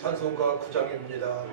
찬송가 9장입니다.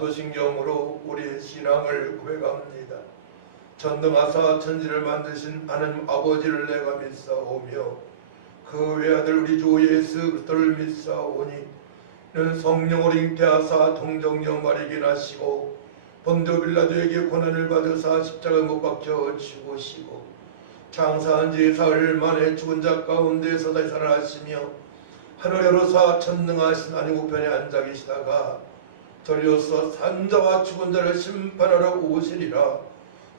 사도신경으로 우리의 신앙을 고백합니다. 전능하사 천지를 만드신 하나님 아버지를 내가 믿사오며 그 외아들 우리 주 예수 그리스도를 믿사오니 이는 성령으로 잉태하사 동정녀 마리게 나시고 본도 빌라도에게 고난을 받으사 십자가에 못 박혀 죽으시고 장사한 지 사흘 만에 죽은 자 가운데서 다시 살아나시며 하늘에 오르사 전능하신 하나님 우편에 앉아 계시다가 돌려서 산자와 죽은 자를 심판하러 오시리라.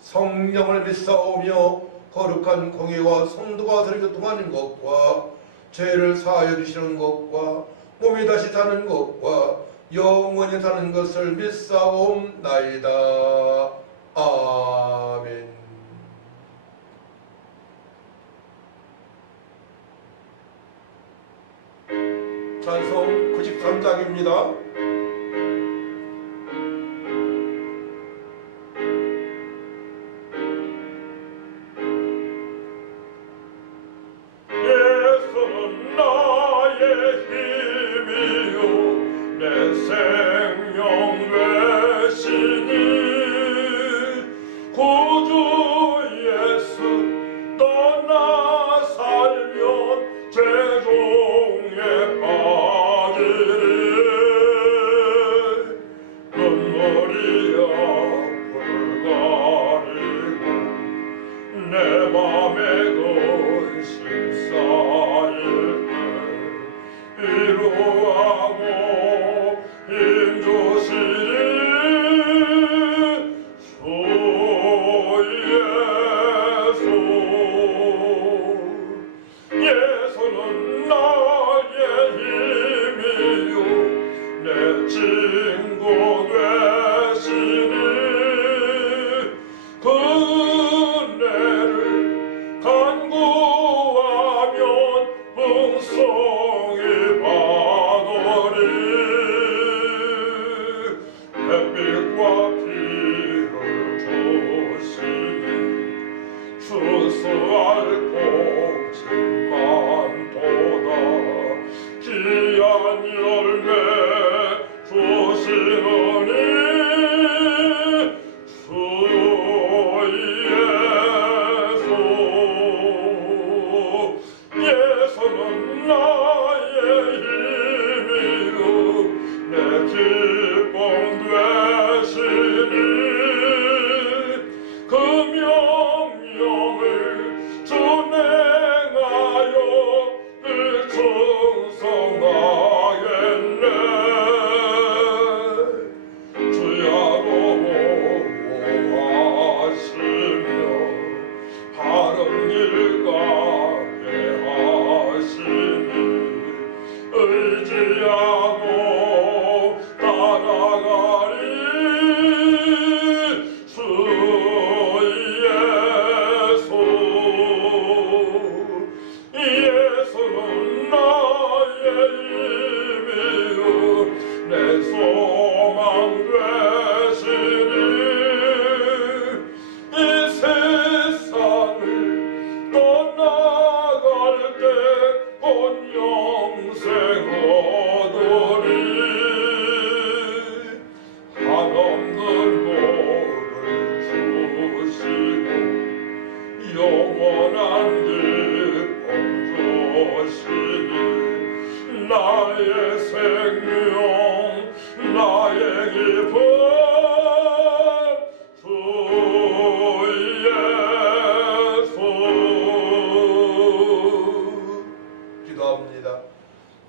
성령을 믿사오며 거룩한 공예와 성도가 서로 교통하는 것과 죄를 사하여 주시는 것과 몸이 다시 사는 것과 영원히 사는 것을 믿사옵나이다. 아멘. 찬송 93장입니다.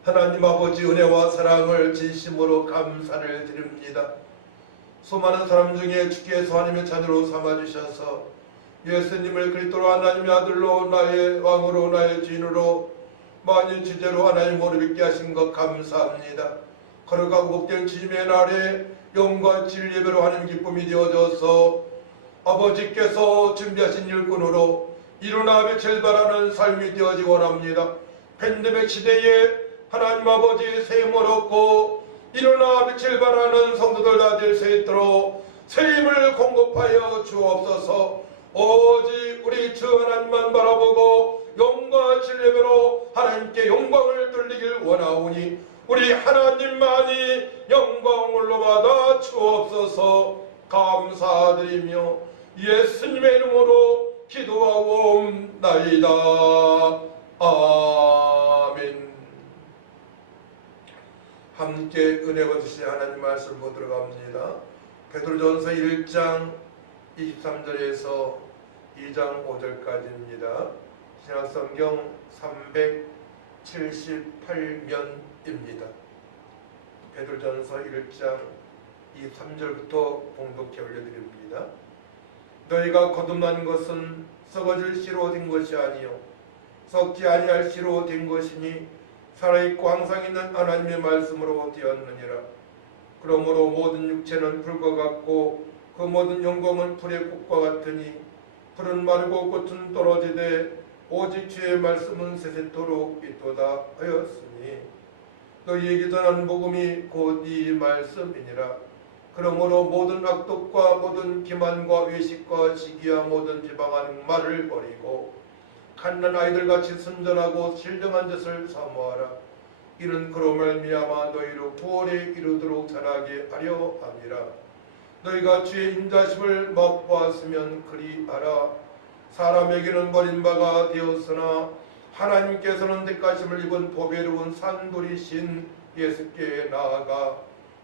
하나님 아버지 은혜와 사랑을 진심으로 감사를 드립니다. 수많은 사람 중에 주께서 하나님의 자녀로 삼아주셔서 예수님을 그리스도로 하나님의 아들로 나의 왕으로 나의 주인으로 만일 주제로 하나님으로 믿게 하신 것 감사합니다. 거룩하고 복된 주님의 날에 영과 질 예배로 하나님 기쁨이 되어져서 아버지께서 준비하신 일꾼으로 일어나 빛을 발하는 삶이 되어지기 원합니다. 팬데믹 시대에 하나님 아버지 샘을 얻고 일어나 빛을 발하는 성도들 다 될 수 있도록 새 힘을 공급하여 주옵소서. 오직 우리 주 하나님만 바라보고 영과 진리로 하나님께 영광을 돌리길 원하오니 우리 하나님만이 영광을 받아 주옵소서. 감사드리며 예수님의 이름으로 기도하옵나이다. 아멘. 함께 은혜 받으신 하나님 말씀 보도록 합니다. 베드로전서 1장 23절에서 2장 5절까지입니다. 신약성경 378면입니다. 베드로전서 1장 23절부터 봉독해 올려드립니다. 너희가 거듭난 것은 썩어질 씨로 된 것이 아니요 썩지 아니할 씨로 된 것이니 살아있고 항상 있는 하나님의 말씀으로 되었느니라. 그러므로 모든 육체는 불과 같고 그 모든 영광은 불의 꽃과 같으니 풀은 마르고 꽃은 떨어지되 오직 주의 말씀은 세세토록 있도다 하였으니 너희에게 전한 복음이 곧 이 말씀이니라. 그러므로 모든 악독과 모든 기만과 외식과 시기와 모든 지방하는 말을 버리고 갓난 아이들같이 순전하고 신령한 짓을 사모하라. 이는 그로 말미암아 너희로 구원에 이르도록 자라게 하려 함이라. 너희가 주의 인자심을 맛보았으면 그리하라. 사람에게는 버림바가 되었으나 하나님께서는 대가심을 입은 보배로운 산돌이신 예수께 나아가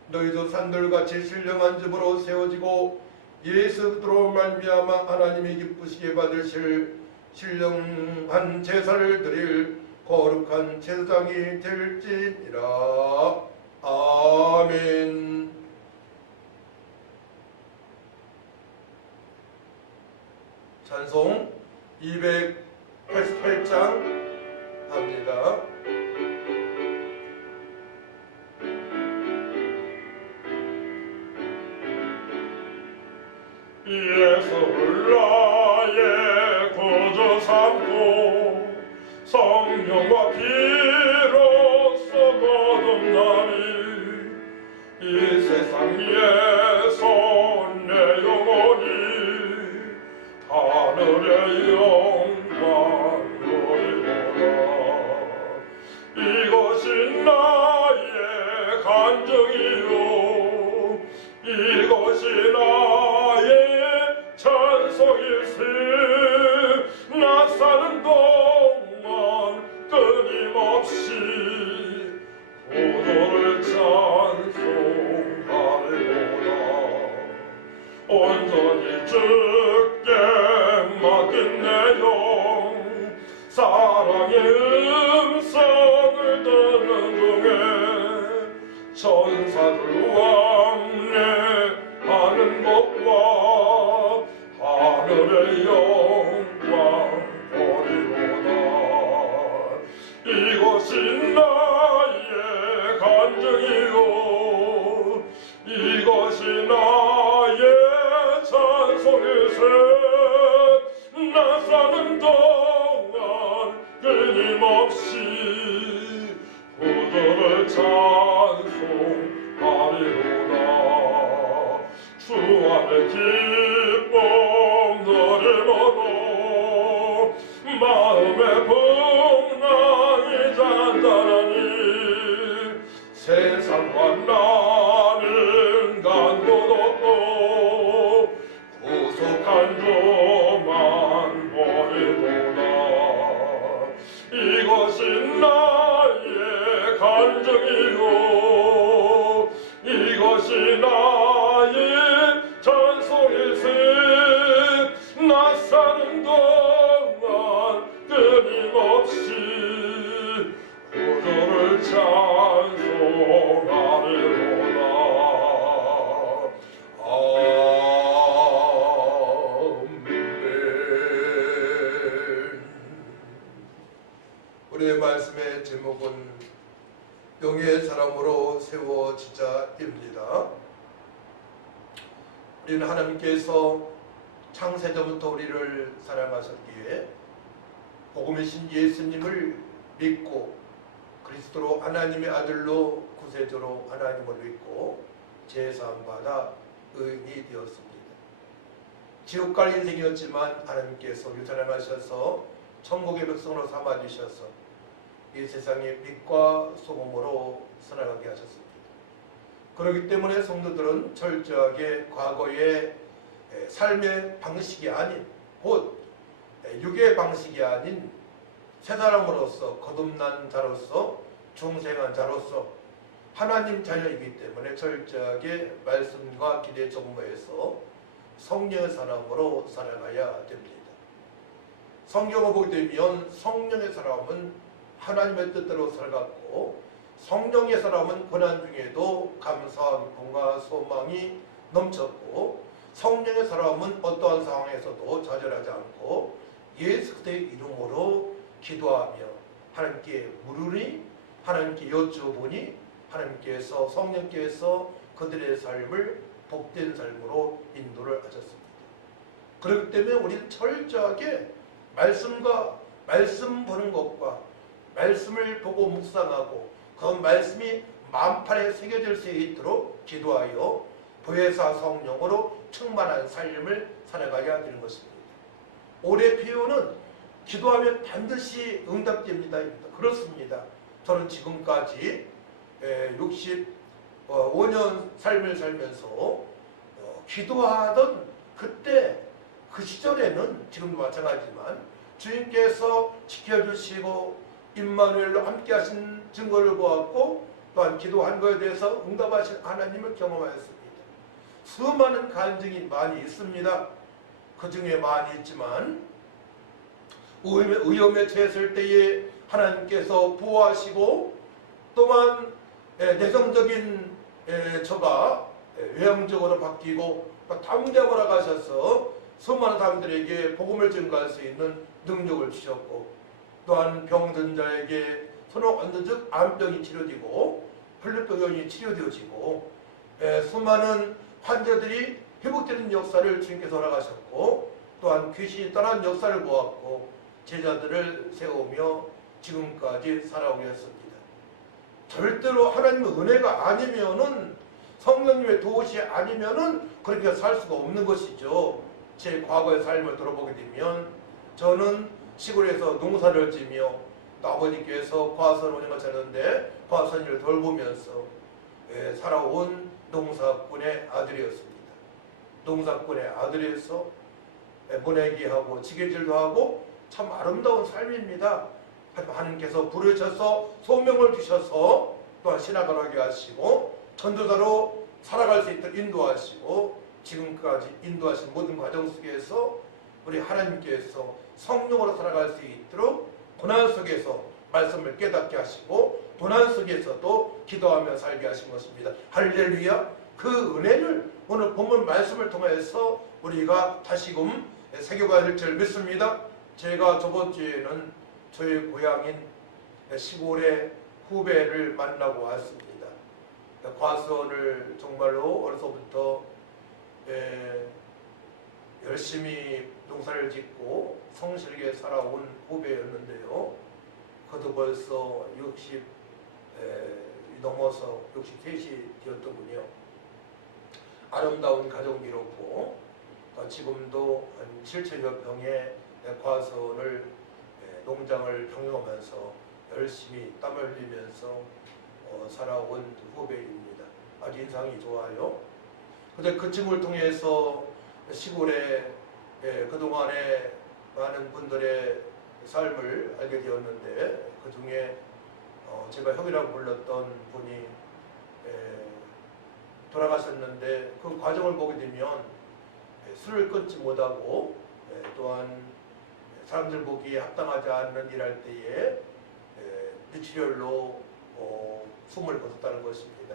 너희도 산돌같이 신령한 집으로 세워지고 예수 그리스도로 말미암아 하나님이 기쁘시게 받으실 신령한 제사를 드릴 거룩한 제사장이 될지니라. 아멘. 찬송 288장 합니다. 예수를 나의 구주 삼고 성령과 피로써 거듭나니 이 세상에서 내 영혼이 하늘의 영광 누리도다. 이것이 나의 간증이요 이것이 나의 찬송일세. 나 사는 동안 끊임없이 구주를 찬송하리로다. 온전히 주께 맡긴 내 영 사랑의 음성을 듣는 중에 천사들 왕래하는 것과 하늘의 영광 보리로다. 이것이 나의 간증이요 이것이 나의 찬송일세. 나 사는 동안 끊임없이 구주를 찬송하리로다. 주 안의 기쁨 누리므로 마음의 풍랑이 잔잔하니 세상과 나는 간도 없고 구속한 주만 보리도다. 이것이 나의 간증이요 이것이 나의 찬송일세. 나 사는 동안 끊임없이 구주를 찬송하리로다. 아멘. 우리의 말씀의 제목은 영의 사람으로 세워지자입니다. 우리는 하나님께서 창세전부터 우리를 사랑하셨기에 복음이신 예수님을 믿고 그리스도로 하나님의 아들로 구세주로 하나님을 믿고 제사함받아 의인이 되었습니다. 지옥 갈 인생이었지만 하나님께서 우리를 사랑하셔서 천국의 백성으로 삼아주셔서 이 세상의 빛과 소금으로 살아가게 하셨습니다. 그렇기 때문에 성도들은 철저하게 과거의 삶의 방식이 아닌 곧 육의 방식이 아닌 새 사람으로서 거듭난 자로서 중생한 자로서 하나님 자녀이기 때문에 철저하게 말씀과 기대 정보에서 성령의 사람으로 살아가야 됩니다. 성경을 보게 되면 성령의 사람은 하나님의 뜻대로 살아갔고 성령의 사람은 고난 중에도 감사한 꿈과 소망이 넘쳤고 성령의 사람은 어떠한 상황에서도 좌절하지 않고 예수 그리스도의 이름으로 기도하며 하나님께 물으니 하나님께 여쭈보니 하나님께서 성령께서 그들의 삶을 복된 삶으로 인도를 하셨습니다. 그렇기 때문에 우리는 철저하게 말씀과 말씀 보는 것과 말씀을 보고 묵상하고 그 말씀이 만판에 새겨질 수 있도록 기도하여 보혜사 성령으로 충만한 삶을 살아가야 되는 것입니다. 올해 표현은 기도하면 반드시 응답됩니다. 그렇습니다. 저는 지금까지 65년 삶을 살면서 기도하던 그때 그 시절에는 지금도 마찬가지지만 주님께서 지켜주시고 임마누엘로 함께 하신 증거를 보았고 또한 기도한 것에 대해서 응답하신 하나님을 경험하였습니다. 수많은 간증이 많이 있습니다. 그 중에 많이 있지만 위험에 처했을 때에 하나님께서 보호하시고 또한 내성적인 저가 외향적으로 바뀌고 담대하고 나가셔서 수많은 사람들에게 복음을 증거할 수 있는 능력을 주셨고 또한 병든 자에게 손을 얹은 즉 암병이 치료되고 혈류병이 치료되어지고 수많은 환자들이 회복되는 역사를 주님께서 허락하셨고 또한 귀신이 떠난 역사를 보았고 제자들을 세우며 지금까지 살아오게 했습니다. 절대로 하나님의 은혜가 아니면은 성령님의 도우시 아니면은 그렇게 살 수가 없는 것이죠. 제 과거의 삶을 돌아보게 되면 저는 시골에서 농사를 지며 아버지께서 과선 운영을 하셨는데 과선 일을 돌보면서 살아온 농사꾼의 아들이었습니다. 농사꾼의 아들에서 보내기 하고 지게질도 하고 참 아름다운 삶입니다. 하나님께서 부르셔서 소명을 주셔서 또한 신학을 하게 하시고 전도자로 살아갈 수 있도록 인도하시고 지금까지 인도하신 모든 과정 속에서 우리 하나님께서 성령으로 살아갈 수 있도록 고난 속에서 말씀을 깨닫게 하시고 고난 속에서도 기도하며 살게 하신 것입니다. 할렐루야. 그 은혜를 오늘 본문 말씀을 통해서 우리가 다시금 새겨봐야 할 줄 믿습니다. 제가 저번 주에는 저희 고향인 시골의 후배를 만나고 왔습니다. 과수원을 정말로 어려서부터 열심히 농사를 짓고 성실하게 살아온 후배였는데요. 그도 벌써 60 넘어서 63이 되었더군요. 아름다운 가정이 이뤘고 지금도 한 7천여 평의 과수원을 농장을 경영하면서 열심히 땀을 흘리면서 살아온 후배입니다. 아주 인상이 좋아요. 그런데 그 친구를 통해서 시골에 그동안에 많은 분들의 삶을 알게 되었는데 그 중에 제가 형이라고 불렀던 분이 돌아가셨는데 그 과정을 보게 되면 술을 끊지 못하고 또한 사람들 보기에 합당하지 않는 일할 때에 뇌출혈로 숨을 거뒀다는 것입니다.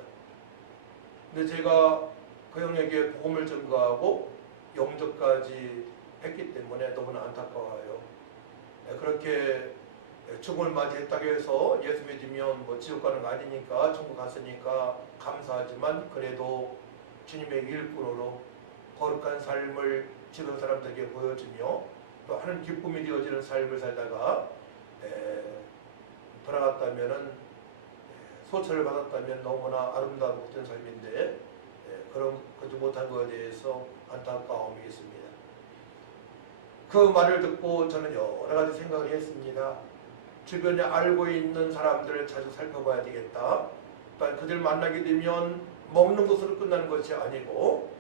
근데 제가 그 형에게 복음을 전가하고 영접까지 했기 때문에 너무나 안타까워요. 그렇게 죽음을 맞이했다고 해서 예수 믿으면 뭐 지옥 가는 거 아니니까 천국 갔으니까 감사하지만 그래도 주님의 일꾼으로 거룩한 삶을 주변 사람들에게 보여주며 또 하는 기쁨이 되어지는 삶을 살다가 돌아갔다면은 소처를 받았다면 너무나 아름다운 복된 삶인데 그러지 못한 것에 대해서 안타까움이 있습니다. 그 말을 듣고 저는 여러 가지 생각을 했습니다. 주변에 알고 있는 사람들을 자주 살펴봐야 되겠다. 또한 그들 만나게 되면 먹는 것으로 끝나는 것이 아니고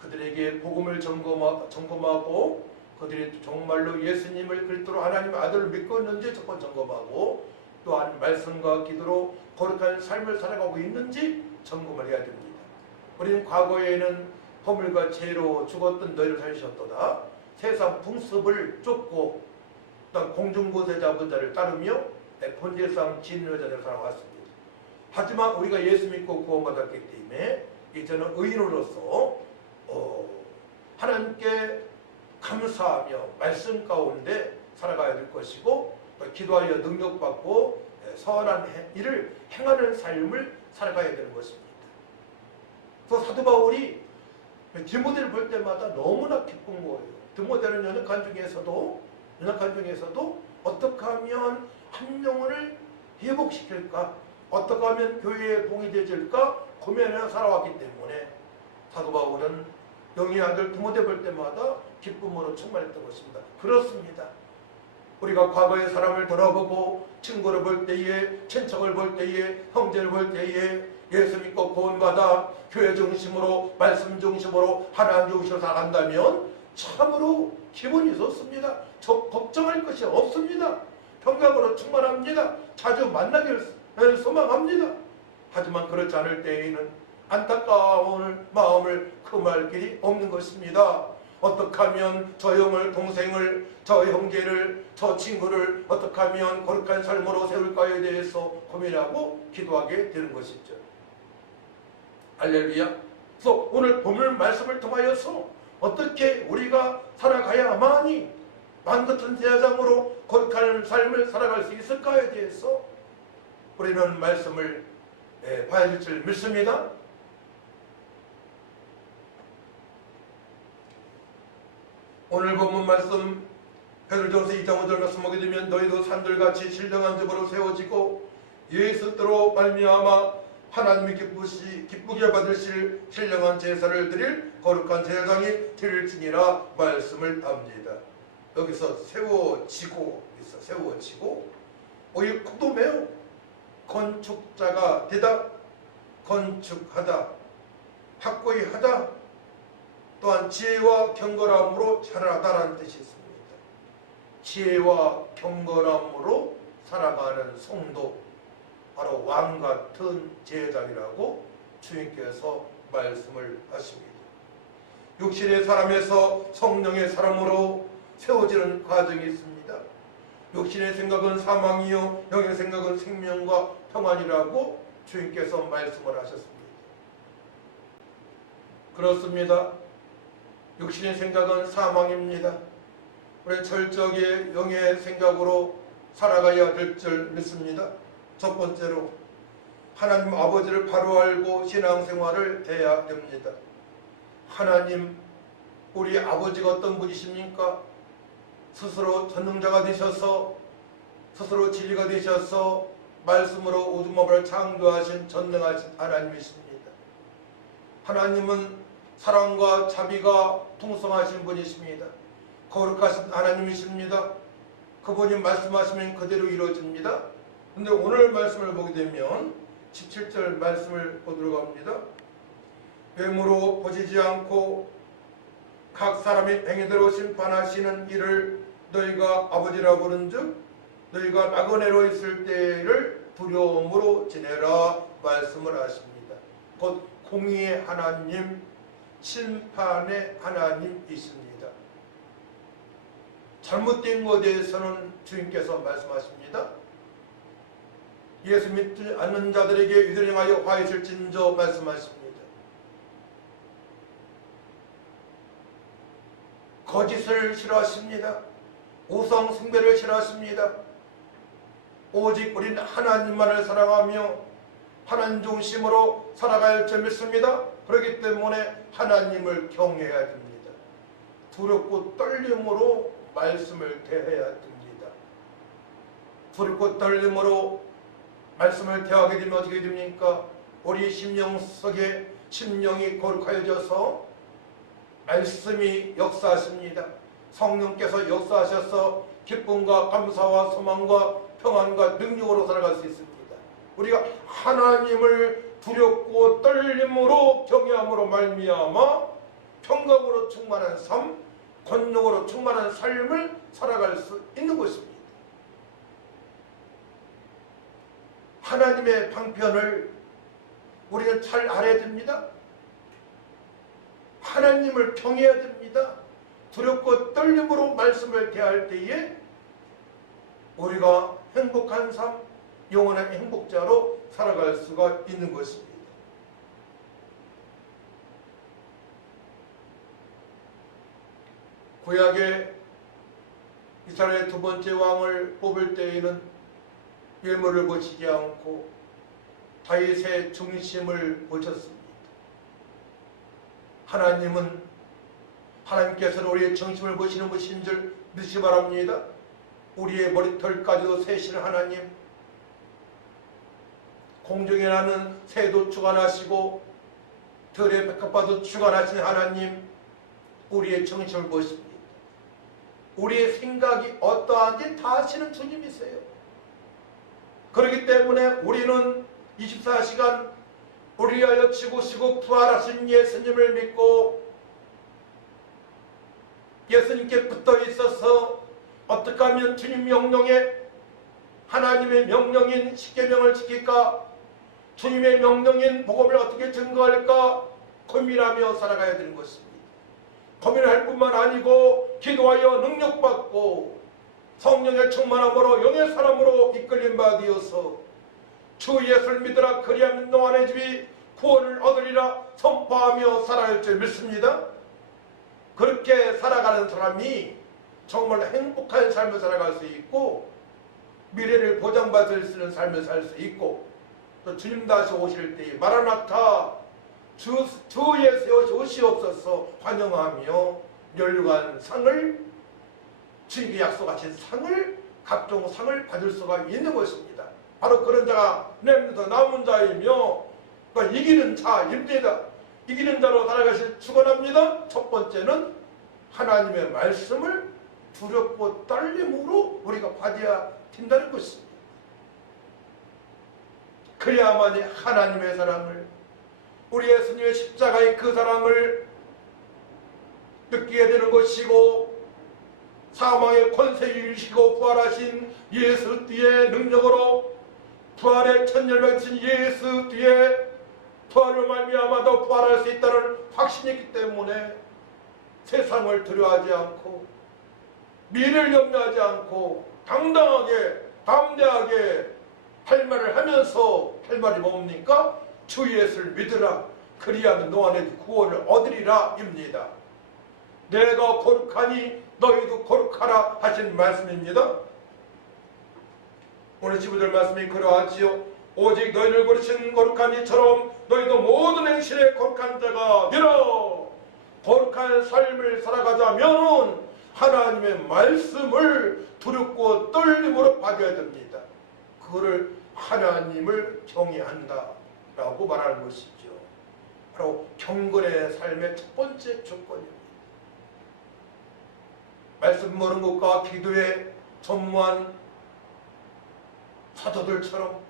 그들에게 복음을 점검하고 그들이 정말로 예수님을 그리스도로 하나님의 아들을 믿고 있는지 조금 점검하고 또한 말씀과 기도로 거룩한 삶을 살아가고 있는지 점검을 해야 됩니다. 우리는 과거에는 허물과 죄로 죽었던 너희를 살리셨도다. 세상 풍습을 쫓고 또한 공중고세 잡은 자를 따르며 본질상 진노 자들을 살아왔습니다. 하지만 우리가 예수 믿고 구원받았기 때문에 이제는 의인으로서 하나님께 감사하며 말씀 가운데 살아가야 될 것이고 또 기도하여 능력받고 선한 일을 행하는 삶을 살아가야 되는 것입니다. 그래서 사도 바울이 디모데를 볼 때마다 너무나 기쁜 거예요. 디모데는 연약한 중에서도 어떻게 하면 한 영혼을 회복시킬까, 어떻게 하면 교회에 봉이 되질까 고민하며 살아왔기 때문에 사도 바울은 영의 아들 디모데 볼 때마다 기쁨으로 충만했던 것입니다. 그렇습니다. 우리가 과거의 사람을 돌아보고 친구를 볼 때에, 친척을 볼 때에, 형제를 볼 때에 예수 믿고 구원받아 교회 중심으로 말씀 중심으로 하나님 중심으로 살아간다면 참으로 기분이 좋습니다. 저 걱정할 것이 없습니다. 평강으로 충만합니다. 자주 만나기를 소망합니다. 하지만 그렇지 않을 때에는 안타까운 마음을 금할 길이 없는 것입니다. 어떻게 하면 저 형을, 동생을, 저 형제를, 저 친구를 어떻게 하면 거룩한 삶으로 세울까에 대해서 고민하고 기도하게 되는 것이죠. 할렐루야. 그래서 오늘 본문 말씀을 통하여서 어떻게 우리가 살아가야만이 만같은 제사장으로 거룩한 삶을 살아갈 수 있을까에 대해서 우리는 말씀을 봐야 될 줄 믿습니다. 오늘 본문 말씀 베드로전서 2장 5절 말씀 보게 되면 너희도 산들같이 신령한 집으로 세워지고 예수께로 말미암아 하나님이 기쁘게 받으실 신령한 제사를 드릴 거룩한 제사장이 되릴지니라 말씀을 합니다. 여기서 세워지고 있어. 세워지고 이 크도 매우 건축자가 되다, 건축하다, 확고히 하다, 또한 지혜와 경건함으로 살아가다라는 뜻이 있습니다. 지혜와 경건함으로 살아가는 성도, 바로 왕같은 제사장이라고 주님께서 말씀을 하십니다. 육신의 사람에서 성령의 사람으로 세워지는 과정이 있습니다. 육신의 생각은 사망이요 영의 생각은 생명과 평안이라고 주님께서 말씀을 하셨습니다. 그렇습니다. 육신의 생각은 사망입니다. 우리 철저하게 영의 생각으로 살아가야 될 줄 믿습니다. 첫 번째로 하나님 아버지를 바로 알고 신앙생활을 해야 됩니다. 하나님, 우리 아버지가 어떤 분이십니까? 스스로 전능자가 되셔서, 스스로 진리가 되셔서 말씀으로 우주만물을 창조하신 전능하신 하나님이십니다. 하나님은 사랑과 자비가 풍성하신 분이십니다. 거룩하신 하나님이십니다. 그분이 말씀하시면 그대로 이루어집니다. 근데 오늘 말씀을 보게 되면 17절 말씀을 보도록 합니다. 외모로 보시지 않고 각 사람이 행위대로 심판하시는 이를 너희가 아버지라 부른즉 너희가 나그네로 있을 때를 두려움으로 지내라 말씀을 하십니다. 곧 공의의 하나님, 심판의 하나님이십니다. 잘못된 것에 대해서는 주님께서 말씀하십니다. 예수 믿지 않는 자들에게 유대를 향하여 화이실진저 말씀하십니다. 거짓을 싫어하십니다. 우상 숭배를 싫어하십니다. 오직 우리는 하나님만을 사랑하며 하나님 중심으로 살아가야 할 줄 믿습니다. 그렇기 때문에 하나님을 경외해야 됩니다. 두렵고 떨림으로 말씀을 대해야 됩니다. 두렵고 떨림으로 말씀을 대하게 되면 어떻게 됩니까? 우리 심령 속에 심령이 거룩하여져서 말씀이 역사하십니다. 성령께서 역사하셔서 기쁨과 감사와 소망과 평안과 능력으로 살아갈 수 있습니다. 우리가 하나님을 두렵고 떨림으로 경외함으로 말미암아 평강으로 충만한 삶, 권능으로 충만한 삶을 살아갈 수 있는 것입니다. 하나님의 방편을 우리는 잘 알아야 됩니다. 하나님을 경외해야 됩니다. 두렵고 떨림으로 말씀을 대할 때에 우리가 행복한 삶, 영원한 행복자로 살아갈 수가 있는 것입니다. 구약의 이스라엘의 두 번째 왕을 뽑을 때에는 외모를 보시지 않고 다윗의 중심을 보셨습니다. 하나님께서는 우리의 정심을 보시는 분인 줄 믿으시 바랍니다. 우리의 머리털까지도 세시는 하나님, 공중에 나는 새도 주관하시고 들의 백합화도 주관하시는 하나님, 우리의 정심을 보십니다. 우리의 생각이 어떠한지 다 아시는 주님이세요. 그렇기 때문에 우리는 24시간 우리 위하여 죽으시고 부활하신 예수님을 믿고 예수님께 붙어 있어서 어떻게 하면 주님 명령에 하나님의 명령인 십계명을 지킬까, 주님의 명령인 복음을 어떻게 증거할까 고민하며 살아가야 되는 것입니다. 고민할 뿐만 아니고 기도하여 능력받고 성령의 충만함으로 영의 사람으로 이끌림 받으어서 주 예수를 믿으라 그리하면 너와 집이 구원을 얻으리라 선포하며 살아갈 줄 믿습니다. 그렇게 살아가는 사람이 정말 행복한 삶을 살아갈 수 있고 미래를 보장받을 수 있는 삶을 살 수 있고 또 주님 다시 오실 때에 마라나타 주 예수 오시옵소서 환영하며 멸류관 상을 주님께 약속하신 상을 각종 상을 받을 수가 있는 것입니다. 바로 그런 자가 렘넌트 남은 자이며 이기는 자입니다. 이기는 자로 살아가실 축원합니다. 첫 번째는 하나님의 말씀을 두렵고 떨림으로 우리가 받아야 된다는 것입니다. 그래야만이 하나님의 사랑을, 우리 예수님의 십자가의 그 사랑을 느끼게 되는 것이고 사망의 권세 이기시고 부활하신 예수 뒤에 능력으로 부활의 천열명이신 예수 뒤에 부활을 말미암아도 부활할 수 있다는 확신이 있기 때문에 세상을 두려워하지 않고 미래를 염려하지 않고 당당하게 담대하게 할 말을 하면서 할 말이 뭡니까? 주 예수를 믿으라 그리하면 너 안에 구원을 얻으리라 입니다. 내가 거룩하니 너희도 거룩하라 하신 말씀입니다. 오늘 지부들 말씀이 그러하지요. 오직 너희를 부르신 거룩한 이처럼 너희도 모든 행실에 거룩한 자가 되라. 거룩한 삶을 살아가자면 하나님의 말씀을 두렵고 떨림으로 받아야 됩니다. 그거를 하나님을 경외한다 라고 말하는 것이죠. 바로 경건의 삶의 첫 번째 조건입니다. 말씀 모르는 것과 기도에 전무한 사도들처럼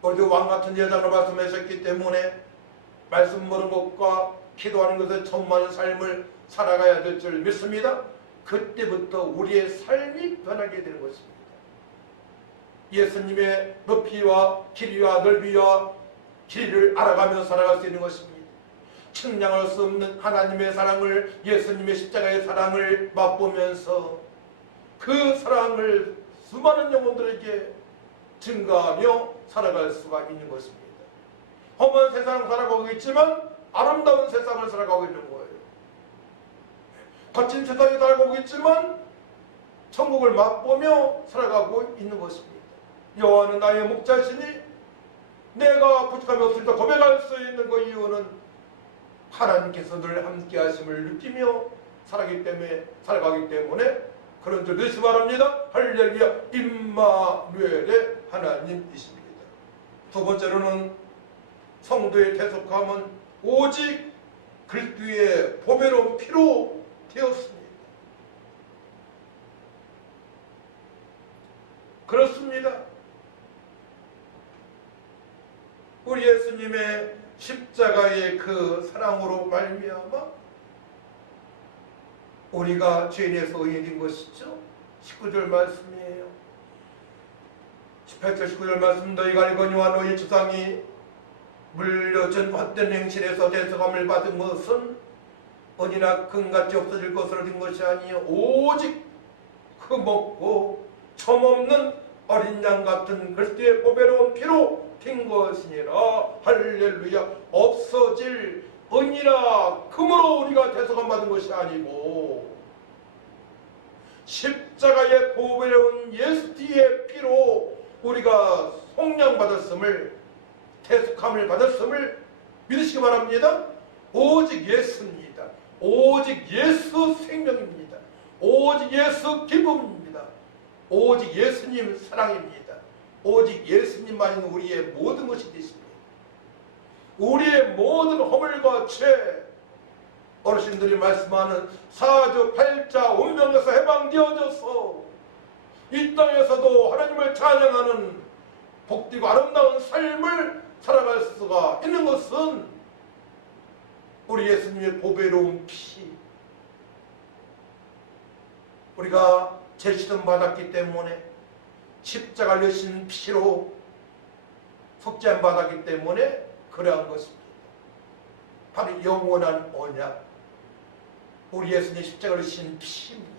우리도 왕같은 여자가 말씀하셨기 때문에 말씀 모르는 것과 기도하는 것에 전무하는 삶을 살아가야 될 줄 믿습니다. 그때부터 우리의 삶이 변하게 되는 것입니다. 예수님의 높이와 길이와 넓이와 길이를 알아가며 살아갈 수 있는 것입니다. 측량할 수 없는 하나님의 사랑을, 예수님의 십자가의 사랑을 맛보면서 그 사랑을 수많은 영혼들에게 증가하며 살아갈 수가 있는 것입니다. 험한 세상 살아가고 있지만 아름다운 세상을 살아가고 있는 거예요. 거친 세상에 살아가고 있지만 천국을 맛보며 살아가고 있는 것입니다. 여호와는 나의 목자시니 내가 부족함이 없으리라 고백할 수 있는 그 이유는 하나님께서 늘 함께 하심을 느끼며 살아가기 때문에 그런 줄 믿으시 바랍니다. 할렐루야. 임마누엘의 하나님이십니다. 두 번째로는 성도의 대속함은 오직 그리스도의 보배로운 피로 되었습니다. 그렇습니다. 우리 예수님의 십자가의 그 사랑으로 말미암아 우리가 죄인에서 의인인 것이죠. 19절 말씀이에요. 18절 19절 말씀 너희가 알거니와 너희 조상이 물려준 헛된 행실에서 대속함을 받은 것은 어디나 금같이 없어질 것으로 된 것이 아니요 오직 흠없고 점없는 어린 양 같은 그리스도의 보배로운 피로 된 것이니라. 할렐루야. 없어질 은이라 금으로 우리가 대속함 받은 것이 아니고 십자가의 보배로운 예수의 피로 우리가 속량받았음을 대속함을 받았음을 믿으시기 바랍니다. 오직 예수입니다. 오직 예수 생명입니다. 오직 예수 기쁨입니다. 오직 예수님 사랑입니다. 오직 예수님만이 우리의 모든 것이 되십니다. 우리의 모든 허물과 죄, 어르신들이 말씀하는 사주 팔자 운명에서 해방되어져서 이 땅에서도 하나님을 찬양하는 복되고 아름다운 삶을 살아갈 수가 있는 것은 우리 예수님의 보배로운 피, 우리가 제시름 받았기 때문에 십자가를 지신 피로 속죄함 받았기 때문에 그러한 것입니다. 바로 영원한 언약, 우리 예수님 십자가를 지신 피입니다.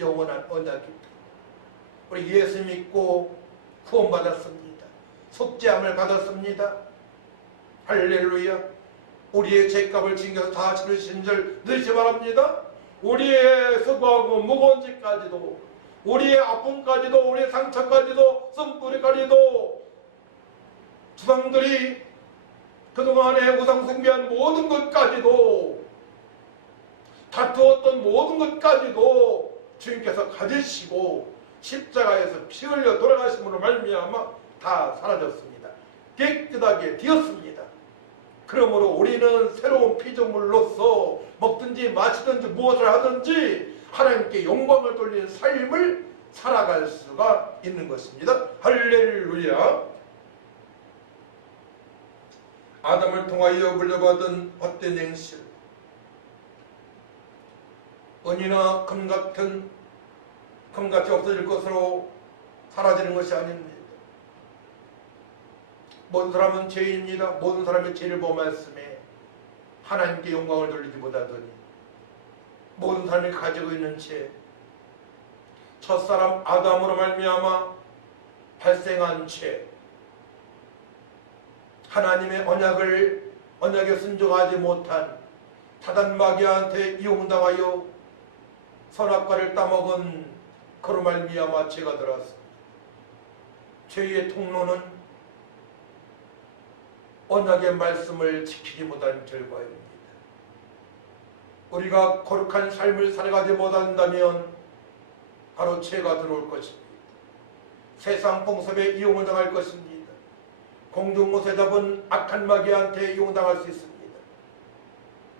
영원한 언약입니다. 우리 예수 믿고 구원받았습니다. 속죄함을 받았습니다. 할렐루야. 우리의 죄값을 징겨서 다 치르신 줄 믿으시 바랍니다. 우리의 수고하고 무거운 짓까지도, 우리의 아픔까지도, 우리의 상처까지도, 쓴뿌리까지도, 조상들이 그동안에 우상 숭배한 모든 것까지도, 다투었던 모든 것까지도 주님께서 가지시고 십자가에서 피 흘려 돌아가심으로 말미암아 다 사라졌습니다. 깨끗하게 되었습니다. 그러므로 우리는 새로운 피조물로서 먹든지 마시든지 무엇을 하든지 하나님께 영광을 돌리는 삶을 살아갈 수가 있는 것입니다. 할렐루야. 아담을 통하여 물려받은 헛된 행실, 은이나 금같이 없어질 것으로 사라지는 것이 아닙니다. 모든 사람은 죄인입니다. 모든 사람이 죄를 범하였음에 하나님께 영광을 돌리지 못하더니 모든 사람이 가지고 있는 죄, 첫사람 아담으로 말미암아 발생한 죄, 하나님의 언약에 순종하지 못한 사단 마귀한테 이용당하여 선악과를 따먹은 그로 말미암아 죄가 들어왔습니다. 죄의 통로는 언약의 말씀을 지키지 못한 결과입니다. 우리가 거룩한 삶을 살아가지 못한다면 바로 죄가 들어올 것입니다. 세상 풍습에 이용을 당할 것입니다. 공중못에 잡은 악한 마귀한테 이용당할 수 있습니다.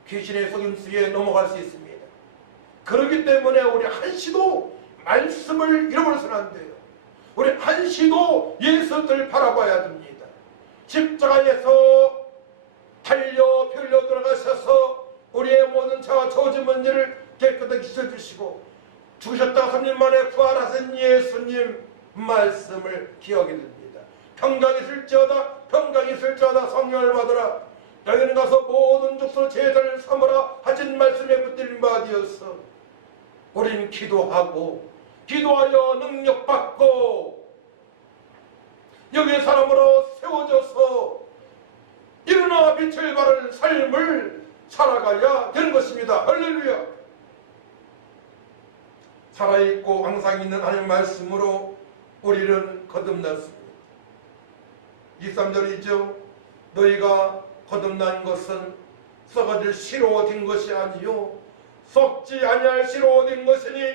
귀신의 속임수에 넘어갈 수 있습니다. 그렇기 때문에 우리 한시도 말씀을 잃어버려서는 안 돼요. 우리 한시도 예수를 바라봐야 됩니다. 십자가에서 달려 별려 들어가셔서 우리의 모든 죄와 저주 문제를 깨끗하게 씻어주시고 죽으셨다가 3년 만에 부활하신 예수님 말씀을 기억이 됩니다. 평강이 있을지어다 성령을 받으라. 너희는 가서 모든 족속 제자를 삼으라 하신 말씀에 붙들린 바 되어서 우리는 기도하여 능력받고 여기의 사람으로 세워져서 일어나 빛을 발하는 삶을 살아가야 되는 것입니다. 할렐루야. 살아있고 항상 있는 하나님 말씀으로 우리는 거듭났습니다. 23절이죠. 너희가 거듭난 것은 썩어질 씨로 된 것이 아니요 썩지 아니할 씨로 된 것이니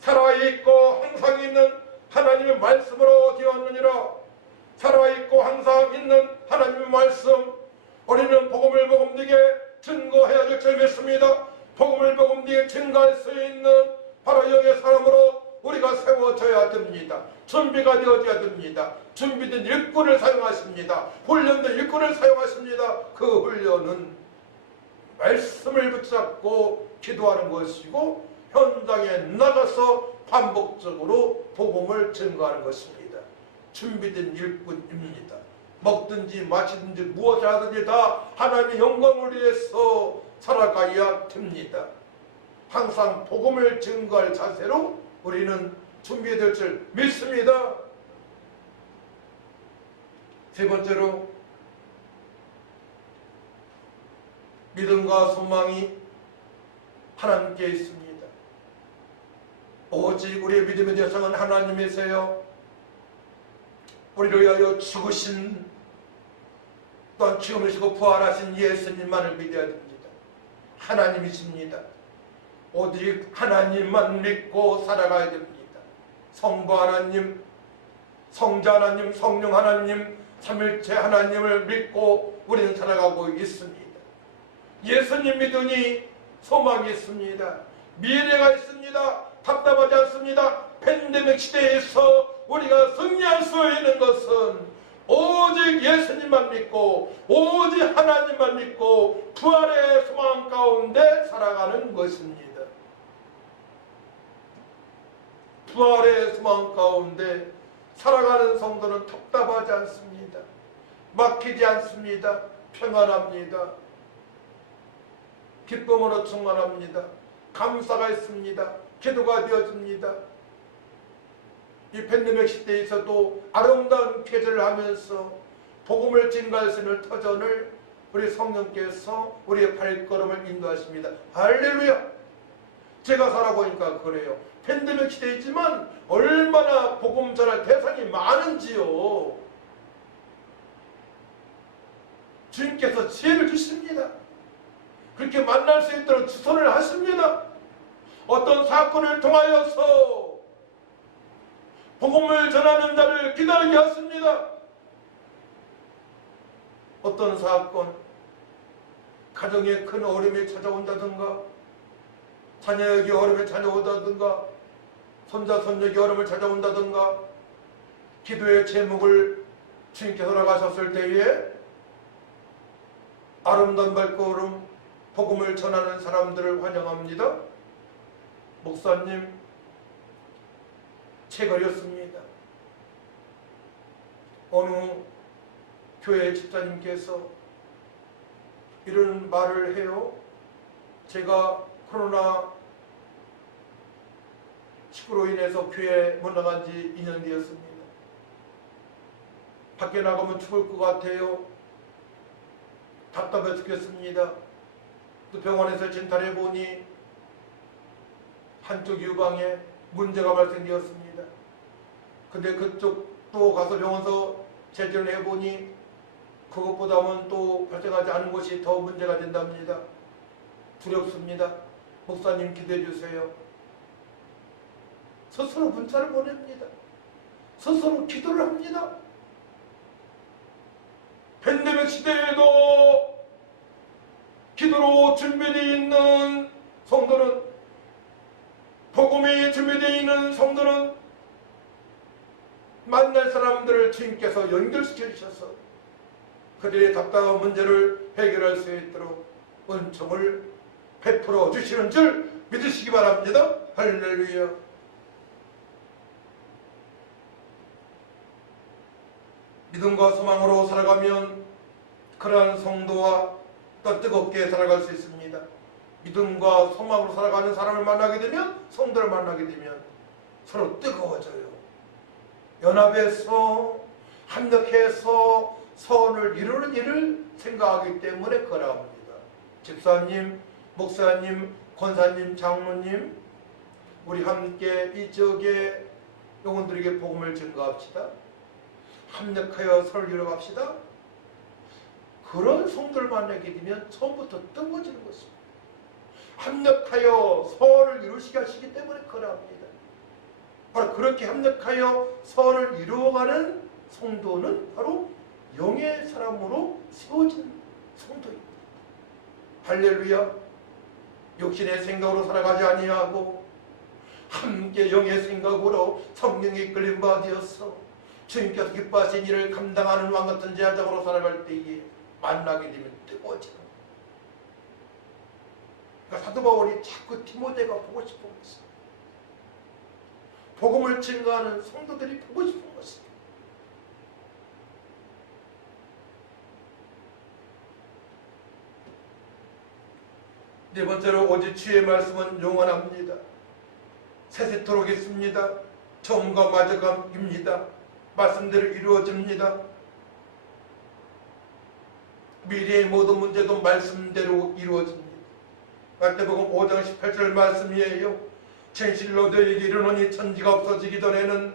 살아있고 항상 있는 하나님의 말씀으로 되었느니라. 살아있고 항상 있는 하나님의 말씀, 우리는 복음을 복음되게 증거해야 될 줄 믿습니다. 복음을 복음되게 증거할 수 있는 바로 여기의 사람으로 우리가 세워져야 됩니다. 준비가 되어져야 됩니다. 준비된 일꾼을 사용하십니다. 훈련된 일꾼을 사용하십니다. 그 훈련은 말씀을 붙잡고 기도하는 것이고 현장에 나가서 반복적으로 복음을 증거하는 것입니다. 준비된 일꾼입니다. 먹든지 마시든지 무엇을 하든지 다 하나님의 영광을 위해서 살아가야 됩니다. 항상 복음을 증거할 자세로 우리는 준비될 줄 믿습니다. 세 번째로 믿음과 소망이 하나님께 있습니다. 오직 우리의 믿음의 대상은 하나님이세요. 우리를 위하여 죽으신 또한 죽음이시고 부활하신 예수님만을 믿어야 됩니다. 하나님이십니다. 오직 하나님만 믿고 살아가야 됩니다. 성부 하나님, 성자 하나님, 성령 하나님, 삼일체 하나님을 믿고 우리는 살아가고 있습니다. 예수님 믿으니 소망이 있습니다. 미래가 있습니다. 답답하지 않습니다. 팬데믹 시대에서 우리가 승리할 수 있는 것은 오직 예수님만 믿고 오직 하나님만 믿고 부활의 소망 가운데 살아가는 것입니다. 부활의 소망 가운데 살아가는 성도는 답답하지 않습니다. 막히지 않습니다. 평안합니다. 기쁨으로 충만합니다. 감사가 있습니다. 기도가 되어집니다. 이 팬데믹 시대에 있어도 아름다운 계절을 하면서 복음을 증거할 수 있는 터전을 우리 성령께서 우리의 발걸음을 인도하십니다. 할렐루야! 제가 살아보니까 그래요. 팬데믹 시대이지만 얼마나 복음 전할 대상이 많은지요. 주님께서 지혜를 주십니다. 그렇게 만날 수 있도록 주선을 하십니다. 어떤 사건을 통하여서 복음을 전하는 자를 기다리게 하십니다. 어떤 사건, 가정에 큰 어려움이 찾아온다든가, 자녀에게 어려움이 찾아온다든가, 손자 손녀에게 어려움을 찾아온다든가, 기도의 제목을 주님께서 나가셨을 때에 아름다운 발걸음, 복음을 전하는 사람들을 환영합니다. 목사님, 책을렸습니다. 어느 교회 집사님께서 이런 말을 해요. 제가 코로나19로 인해서 교회 못 나간 지 2년 되었습니다. 밖에 나가면 죽을 것 같아요. 답답해 죽겠습니다. 또 병원에서 진단해보니 한쪽 유방에 문제가 발생되었습니다. 근데 그쪽도 가서 병원에서 재전을 해보니 그것보다는 또 발생하지 않은 것이 더 문제가 된답니다. 두렵습니다. 목사님 기도해 주세요. 스스로 문자를 보냅니다. 스스로 기도를 합니다. 팬데믹 시대에도 기도로 준비되어 있는 성도는, 복음이 준비되어 있는 성도는 만날 사람들을 주님께서 연결시켜 주셔서 그들의 답답한 문제를 해결할 수 있도록 은총을 베풀어 주시는 줄 믿으시기 바랍니다. 할렐루야. 믿음과 소망으로 살아가면 그러한 성도와 또 뜨겁게 살아갈 수 있습니다. 믿음과 소망으로 살아가는 사람을 만나게 되면, 성도를 만나게 되면 서로 뜨거워져요. 연합해서 합력해서 선을 이루는 일을 생각하기 때문에 그러합니다. 집사님, 목사님, 권사님, 장로님, 우리 함께 이 지역의 영혼들에게 복음을 증거합시다. 합력하여 선을 이뤄갑시다. 그런 성도를 만나게 되면 처음부터 뜨거워지는 것입니다. 합력하여 선을 이루시게 하시기 때문에 그러합니다. 바로 그렇게 합력하여 선을 이루어가는 성도는 바로 영의 사람으로 세워진 성도입니다. 할렐루야. 육신의 생각으로 살아가지 아니하고 함께 영의 생각으로 성령의 이끌림 받으어서 주님께서 기뻐하신 일을 감당하는 왕같은 제자적으로 살아갈 때에 만나게 되면 뜨거워지는 거예요. 그러니까 사도 바울이 자꾸 디모데가 보고 싶은 것입니다. 복음을 증거하는 성도들이 보고 싶은 것입니다. 네 번째로 오직 주의 말씀은 영원합니다. 세세토록 있습니다. 처음과 마지막입니다. 말씀대로 이루어집니다. 미래의 모든 문제도 말씀대로 이루어집니다. 마태복음 5장 18절 말씀이에요. 진실로 너희에게 이르노니 천지가 없어지기 전에는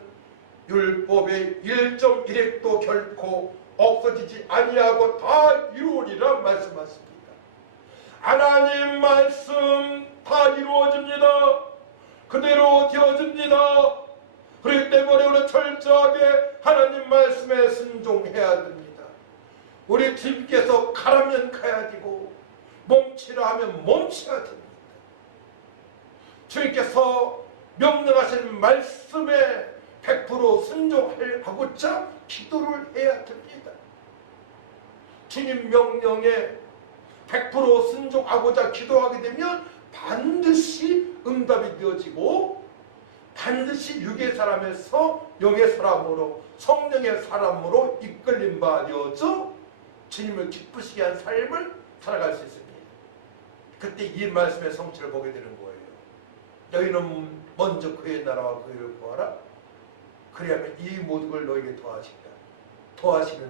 율법의 1.1획도 결코 없어지지 아니하고 다 이루어리라 말씀하십니다. 하나님 말씀 다 이루어집니다. 그대로 되어집니다. 그렇기 때문에 우리 철저하게 하나님 말씀에 순종해야 됩니다. 우리 주님께서 가라면 가야 되고 멈추라 하면 멈춰야 됩니다. 주님께서 명령하신 말씀에 100% 순종하고자 기도를 해야 됩니다. 주님 명령에 100% 순종하고자 기도하게 되면 반드시 응답이 되어지고 반드시 육의 사람에서 영의 사람으로 성령의 사람으로 이끌림 바 되어져 주님을 기쁘시게 한 삶을 살아갈 수 있습니다. 그때 이 말씀의 성취를 보게 되는 거예요. 너희는 먼저 그의 나라와 그의 구하라. 그리하면 이 모든 걸 너에게 더하신다. 더하시는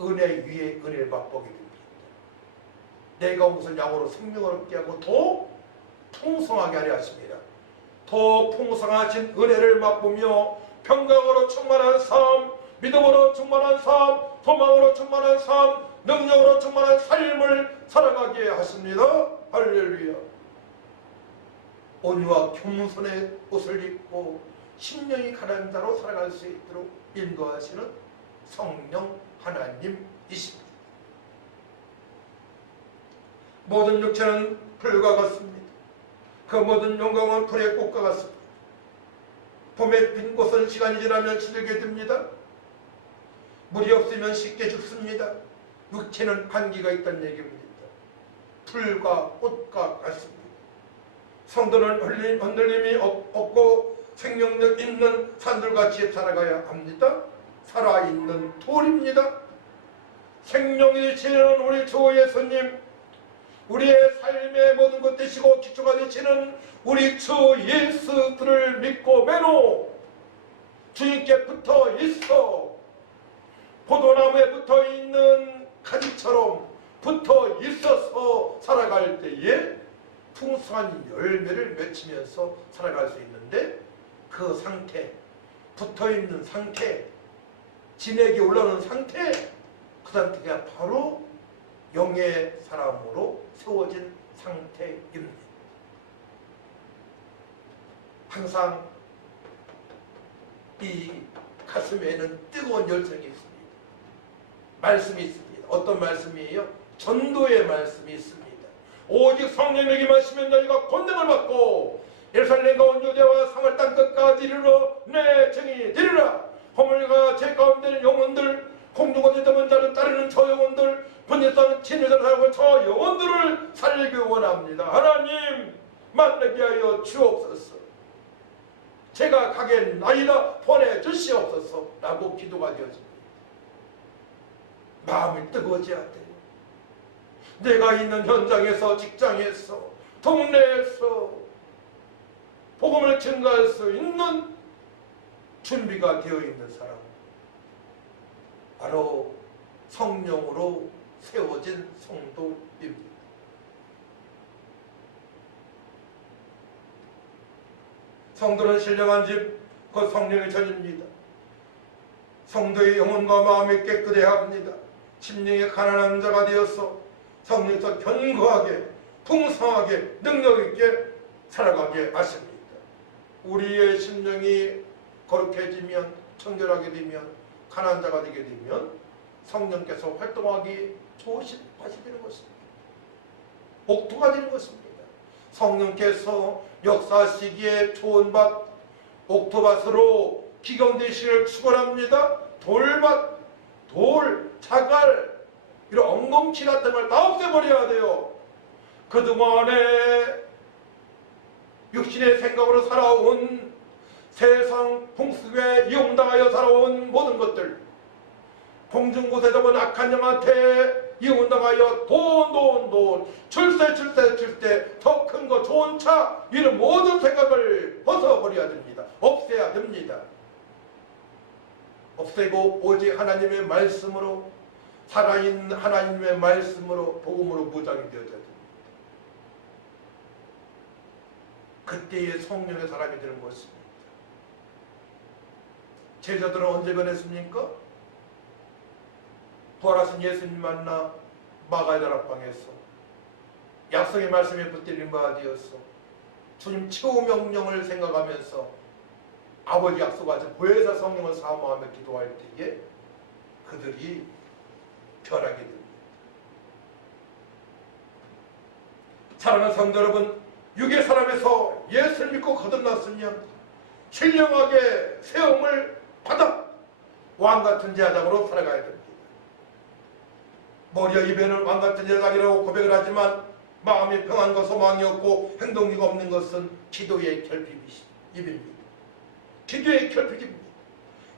은혜 위에 은혜를 맛보게 됩니다. 내가 무슨 양으로 생명을 얻게 하고 더 풍성하게 하려 하십니다. 더 풍성하신 은혜를 맛보며 평강으로 충만한 삶, 믿음으로 충만한 삶, 소망으로 충만한 삶, 능력으로 충만한 삶을 살아가게 하십니다. 할렐루야. 온유와 겸손의 옷을 입고 심령이 가난한 자로 살아갈 수 있도록 인도하시는 성령 하나님이십니다. 모든 육체는 불과 같습니다. 그 모든 영광은 불의 꽃과 같습니다. 봄에 핀 꽃은 시간이 지나면 시들게 됩니다. 물이 없으면 쉽게 죽습니다. 육체는 한계가 있다는 얘기입니다. 풀과 꽃과 같습니다. 성도는 흔들림이 없고 생명력 있는 산들같이 살아가야 합니다. 살아있는 돌입니다. 생명이시는 우리 주 예수님, 우리의 삶의 모든 것 되시고 기초가 되시는 우리 주 예수들을 믿고 매로 주님께 붙어 있어 포도나무에 붙어 있는 가지처럼 붙어 있어서 살아갈 때에 풍성한 열매를 맺히면서 살아갈 수 있는데, 그 상태, 붙어 있는 상태, 진액이 올라오는 상태, 그 상태가 바로 영의 사람으로 세워진 상태입니다. 항상 이 가슴에는 뜨거운 열정이 있습니다. 말씀이 있습니다. 어떤 말씀이에요? 전도의 말씀이 있습니다. 오직 성령에게 마시면 너희가 권능을 받고 예루살렘과 온 유대와 사마리아 땅 끝까지 이르러 내 증인이 되리라. 허물과 죄 가운데 있는 영혼들, 공중권에 있는 자를 따르는 저 영혼들, 번제상 진리를 하고 저 영혼들을 살리기 원합니다. 하나님 만나게 하여 주옵소서. 제가 가겠나이다 보내주시옵소서 라고 기도가 되어집니다. 마음이 뜨거워져야 돼요. 내가 있는 현장에서, 직장에서, 동네에서 복음을 증거할 수 있는 준비가 되어 있는 사람, 바로 성령으로 세워진 성도입니다. 성도는 신령한 집, 곧 성령의 전입니다. 성도의 영혼과 마음이 깨끗해야 합니다. 심령이 가난한 자가 되어서 성령에서 견고하게, 풍성하게, 능력있게 살아가게 하십니다. 우리의 심령이 거룩해지면, 청결하게 되면, 가난한 자가 되게 되면 성령께서 활동하기 좋으시는 것입니다. 옥토가 되는 것입니다. 성령께서 역사하시기에 좋은 밭, 옥토밭으로 기경대신을 축원합니다. 돌밭, 돌, 자갈, 이런 엉겅퀴 같은 걸 다 없애버려야 돼요. 그동안에 육신의 생각으로 살아온, 세상 풍습에 이용당하여 살아온 모든 것들, 공중곳에 잡은 악한 영한테 이운당하여 돈 출세 더 큰 거 좋은 차 이런 모든 생각을 벗어버려야 됩니다. 없애야 됩니다. 없애고 오직 하나님의 말씀으로 살아있는 하나님의 말씀으로 복음으로 무장이 되어져야 됩니다. 그때의 성령의 사람이 되는 것입니다. 제자들은 언제 변했습니까? 부활하신 예수님 만나 마가의 다락방에서 약속의 말씀에 붙들린 바 되었어. 주님 최후 명령을 생각하면서 아버지 약속하신 보혜사 성령을 사모하며 기도할 때에 그들이 변하게 됩니다. 사랑하는 성도 여러분, 육의 사람에서 예수를 믿고 거듭났으면 신령하게 세움을 받아 왕같은 제사장으로 살아가야 됩니다. 머리와 입에는 왕같은 제사장이라고 고백을 하지만 마음이 평안과 소망이 없고 행동기가 없는 것은 기도의 결핍입니다. 기도의 결핍입니다.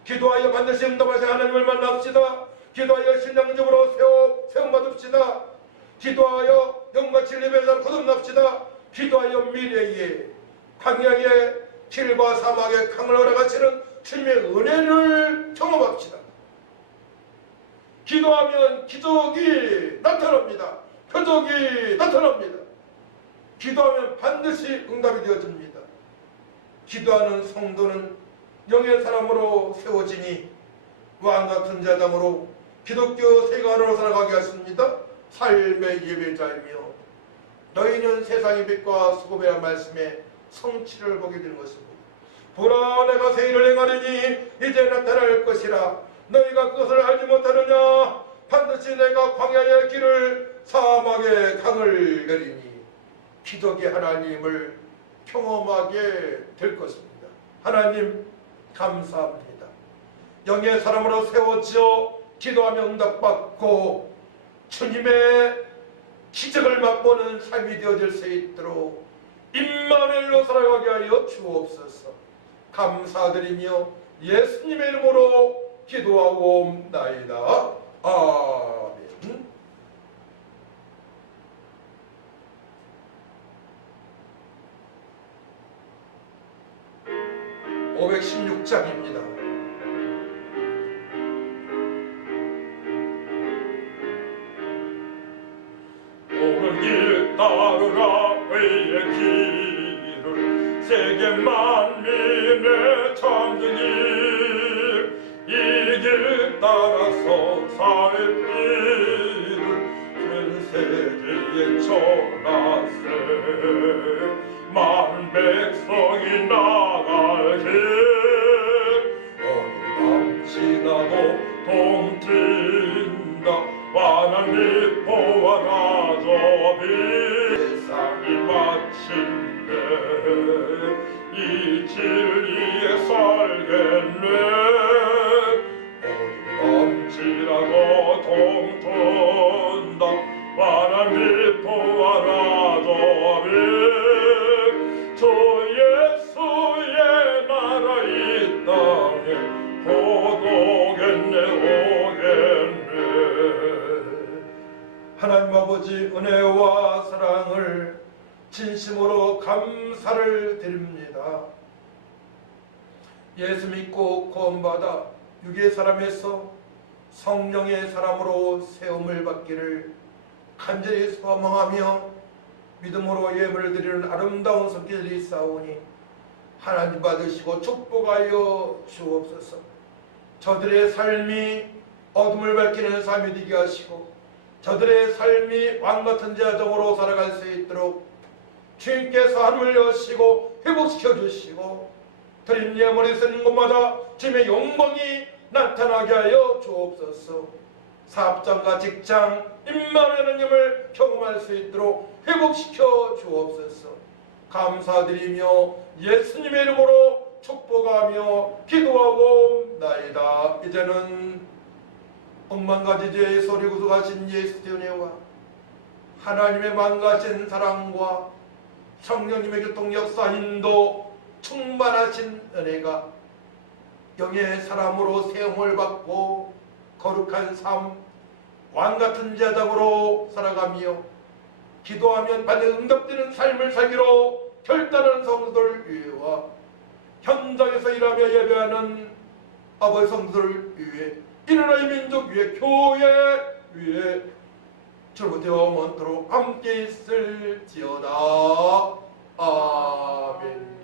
기도하여 반드시 응답하신 하나님을 만납시다. 기도하여 신령적으로 세움 받읍시다. 기도하여 영과 진리의 산 거듭납시다. 기도하여 미래에 광야의 길과 사막의 강을 허락하시는 주님의 은혜를 경험합시다. 기도하면 기적이 나타납니다. 표적이 나타납니다. 기도하면 반드시 응답이 되어집니다. 기도하는 성도는 영의 사람으로 세워지니 왕같은 제사장으로 기독교 세관으로 살아가게 하십니다. 삶의 예배자이며 너희는 세상의 빛과 수고배의 말씀에 성취를 보게 되는 것입니다. 보라, 내가 새 일을 행하리니 이제 나타날 것이라. 너희가 그것을 알지 못하느냐? 반드시 내가 광야의 길을 사막의 강을 내리니 기적의 하나님을 경험하게 될 것입니다. 하나님 감사합니다. 영의 사람으로 세워져 기도하며 응답받고 주님의 기적을 맛보는 삶이 되어질 수 있도록 임마누엘로 살아가게 하여 주옵소서. 감사드리며 예수님의 이름으로 기도하옵나이다. 아멘. 516장입니다. 옳은 길 따르라 의의 길을 세계 만민의 참된 일, 이 길 따라서 살 길을 전 세계에 전하세. 많은 백성이 나갈 길, 어느 밤 지나도 동트인다. 완한 미포와 나저비 세상이 마침내 이 진리에 살겠네. 어둠지라도 동튼다. 완한 미포와 나저비 주 예수의 나라 이 땅에 고독했네. 하나님 아버지 은혜와 사랑을 진심으로 감사를 드립니다. 예수 믿고 구원받아 육의 사람에서 성령의 사람으로 세움을 받기를 간절히 소망하며 믿음으로 예물을 드리는 아름다운 손길이 있사오니 하나님 받으시고 축복하여 주옵소서. 저들의 삶이 어둠을 밝히는 삶이 되게 하시고 저들의 삶이 왕같은 제사장으로 살아갈 수 있도록 주님께서 하늘을 여시고 회복시켜 주시고 드린 예물이 쓰는 곳마다 주님의 영광이 나타나게 하여 주옵소서. 사업장과 직장, 임마누엘님을 경험할 수 있도록 회복시켜 주옵소서. 감사드리며 예수님의 이름으로 축복하며 기도하옵나이다. 이제는 억만가지 죄의 소리 구속하신 예수의 은혜와 하나님의 만가신 사랑과 성령님의 교통 역사 인도 충만하신 은혜가 영의 사람으로 세움을 받고 거룩한 삶 왕같은 제자적으로 살아가며 기도하면 받는 응답되는 삶을 살기로 결단한 성도들 위해와 현장에서 일하며 예배하는 아버지 성도들 위해 이 나라의 민족 위해 교회 위해 주부터 영원토록 함께 있을지어다. 아멘.